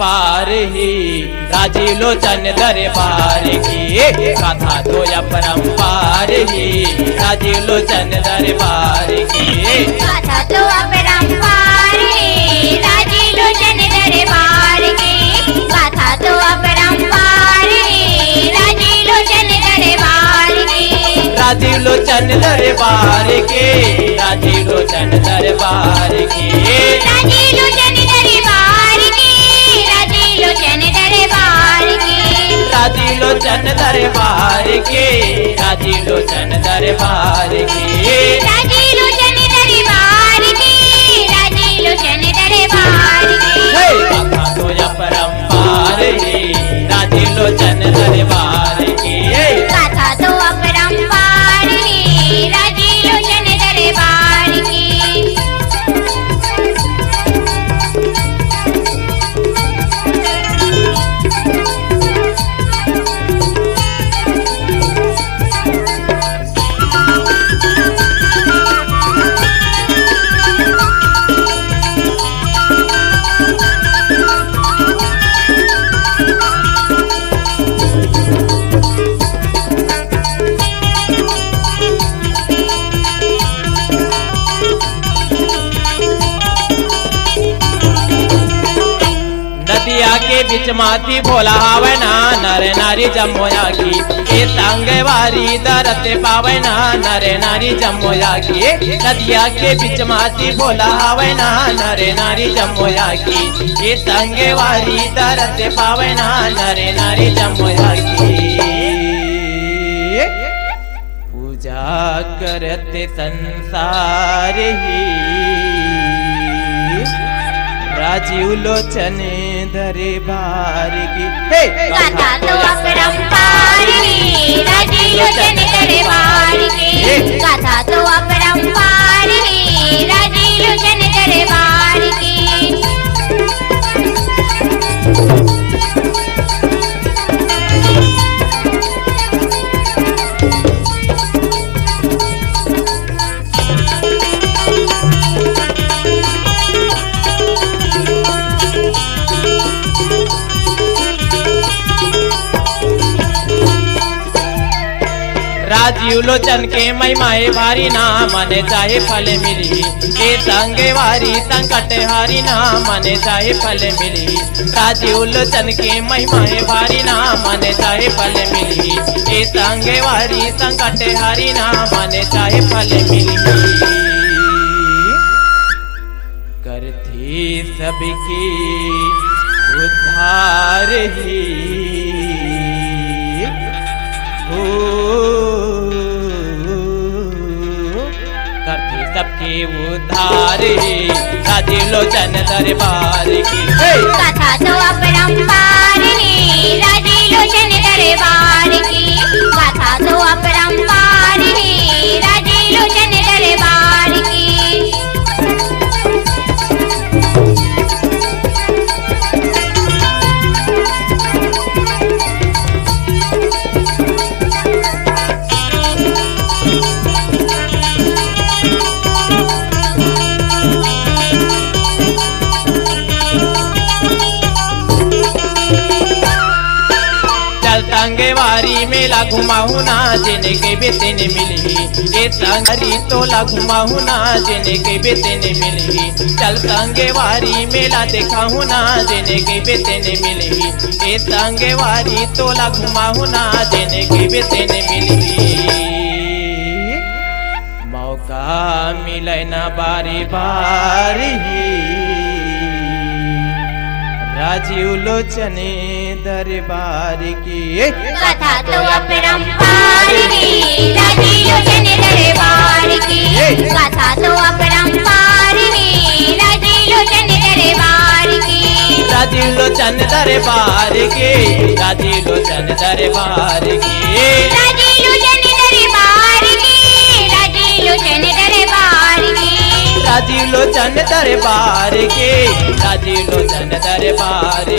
अपरंपार ही राजी लोचन दरबार की गाथा तो अपरंपार ही राजी लोचन दरबार की गाथा तो अपरंपार ही राजी लोचन दरबार की गाथा तो अपरंपार ही राजी लोचन दरबार की राजी लोचन दरबार के राजी लोचन दरबार के राजी लोचन दरबार की राजी लोचन दरबार की राजी लोचन दरबार के राजी लोचन दरबार के राजी लोचन दरबार की राजी लोचन दरबार की गाथा तो अपरंपार ही राजी लोचन दरबार के गाथा तो अपरंपार ही राजी लोचन दरबार की नदिया के बीच माथी भोला हावे ना नर नारी जमोया की ए संगवारी दरत पावे ना नर नारी जमोया की नदिया के बीच माथी भोला हावे ना नर नारी जमोया की ए संगवारी दरत पावे ना नर नारी जमोया की पूजा करते संसार ही राजीव लोचन दरबार की गाथा तो अपरंपार ही राजी लोचन दरबार की गाथा तो अपरंपार ही राजी लोचन दरबार की राजीव लोचन के महिमाए भारी ना मने चाहे फल मिली ए संगवारी संकट हारी ना मने चाहे फल मिली राजीव लोचन के महिमाए भारी ना मने चाहे फल मिली ए संगवारी संकट हारी ना मने चाहे फल मिली करती सबकी उद्धार ही करती सबके उद्धार राजी लोचन दरबार की गाथा तो अपरंपार ही राजी लोचन दरबार की गाथा तो अपरंपार ही राजी लोचन दरबार की संगवारी मेला घुमाऊ ना जिने के बेतन मिली ए संगरी तोला घुमाऊ ना जिने के बेतन मिली चल संगवारी मेला दिखाऊ ना जिने के बेतन मिली ए संगवारी तोला घुमाऊ ना जिने के बेतन मिली मौका मिले ना बारी बारी राजीव लोचन दरबार की गाथा तो अपरंपार ही राजी लोचन दरबार की गाथा तो अपरंपार ही राजी लोचन दरबार की राजीव लोचन दरबार के राजीव लोचन दरबार के राजी लोचन दरबार की राजी लोचन दरबार की राजीव लोचन दरबार के राजीव लोचन दरबार